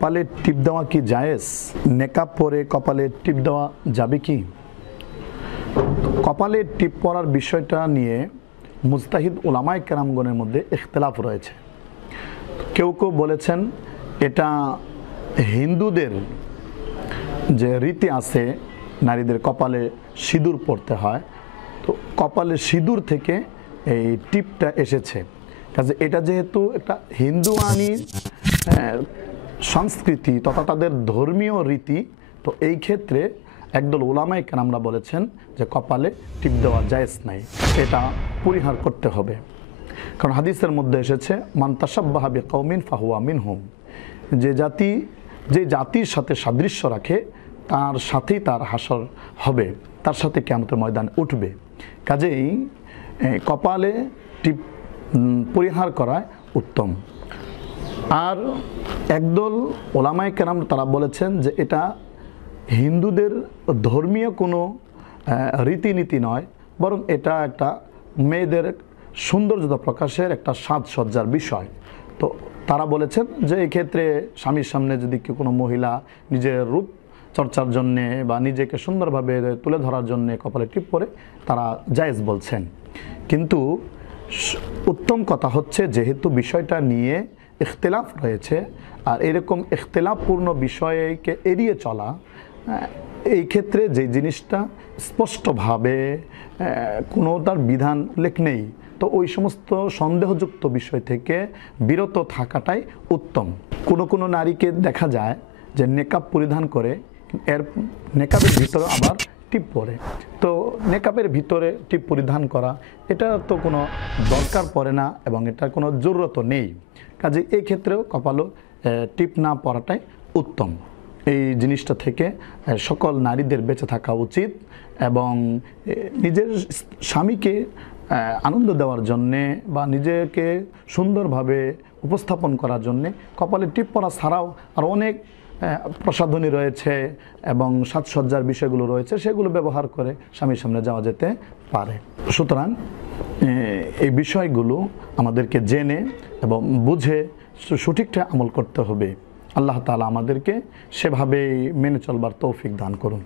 কপালে টিপ দেওয়া কি জায়েজ? নেকাব পরে কপালে টিপ দেওয়া যাবে কি? কপালে টিপ পরার বিষয়টা নিয়ে মুজতাহিদ উলামায়ে কেরামগণের মধ্যে ইখতিলাফ রয়েছে। কেউ কেউ বলেছেন এটা হিন্দুদের যে রীতি আছে, নারীদের কপালে সিঁদুর পরতে হয়, তো কপালে সিঁদুর থেকে এই টিপটা এসেছে। কাজে এটা যেহেতু একটা হিন্দুয়ানি সংস্কৃতি তথা তাদের ধর্মীয় রীতি, তো এই ক্ষেত্রে একদল উলামায়ে কেরামরা বলেছেন যে কপালে টিপ দেওয়া জায়েজ নাই, এটা পরিহার করতে হবে। কারণ হাদিসের মধ্যে এসেছে মান তাশাব্বাহা বিকওমিন ফাহুয়া মিনহুম, যে জাতির সাথে সাদৃশ্য রাখে তার সাথেই তার হাসর হবে, তার সাথে কিয়ামতের ময়দানে উঠবে। কাজেই কপালে টিপ পরিহার করা উত্তম। আর একদল ওলামায়ে কেরাম তারা বলেছেন যে এটা হিন্দুদের ধর্মীয় কোনো রীতিনীতি নয়, বরং এটা একটা মেয়েদের সৌন্দর্যতা প্রকাশের একটা সাজসজ্জার বিষয়। তো তারা বলেছেন যে এক্ষেত্রে স্বামীর সামনে যদি কেউ কোনো মহিলা নিজের রূপ চর্চার জন্যে বা নিজেকে সুন্দরভাবে তুলে ধরার জন্যে কপালে টিপ পরে তারা জায়েজ বলছেন। কিন্তু উত্তম কথা হচ্ছে যেহেতু বিষয়টা নিয়ে ইখতিলাফ রয়েছে, আর এরকম ইখতিলাফপূর্ণ বিষয়কে এড়িয়ে চলা, এই ক্ষেত্রে যে জিনিসটা স্পষ্টভাবে কোনো তার বিধান উল্লেখ নেই, তো ওই সমস্ত সন্দেহযুক্ত বিষয় থেকে বিরত থাকাটাই উত্তম। কোনো নারীকে দেখা যায় যে নেকাব পরিধান করে, এর নেকাবের ভিতরে আবার টিপ পরে, তো নেকাবের ভিতরে টিপ পরিধান করা এটা তো কোনো দরকার পড়ে না এবং এটার কোনো জরুরতও নেই। কাজে এই ক্ষেত্রেও কপালও টিপ না পরাটাই উত্তম। এই জিনিসটা থেকে সকল নারীদের বেঁচে থাকা উচিত এবং নিজের স্বামীকে আনন্দ দেওয়ার জন্যে বা নিজেকে সুন্দরভাবে উপস্থাপন করার জন্যে কপালে টিপ পরা ছাড়াও আর অনেক প্রসাধনী রয়েছে এবং সাজসজ্জার বিষয়গুলো রয়েছে, সেগুলো ব্যবহার করে স্বামীর সামনে যাওয়া যেতে পারে। সুতরাং এই বিষয়গুলো আমাদেরকে জেনে এবং বুঝে সঠিকটা আমল করতে হবে। আল্লাহ তাআলা আমাদেরকে সেভাবেই মেনে চলবার তৌফিক দান করুন।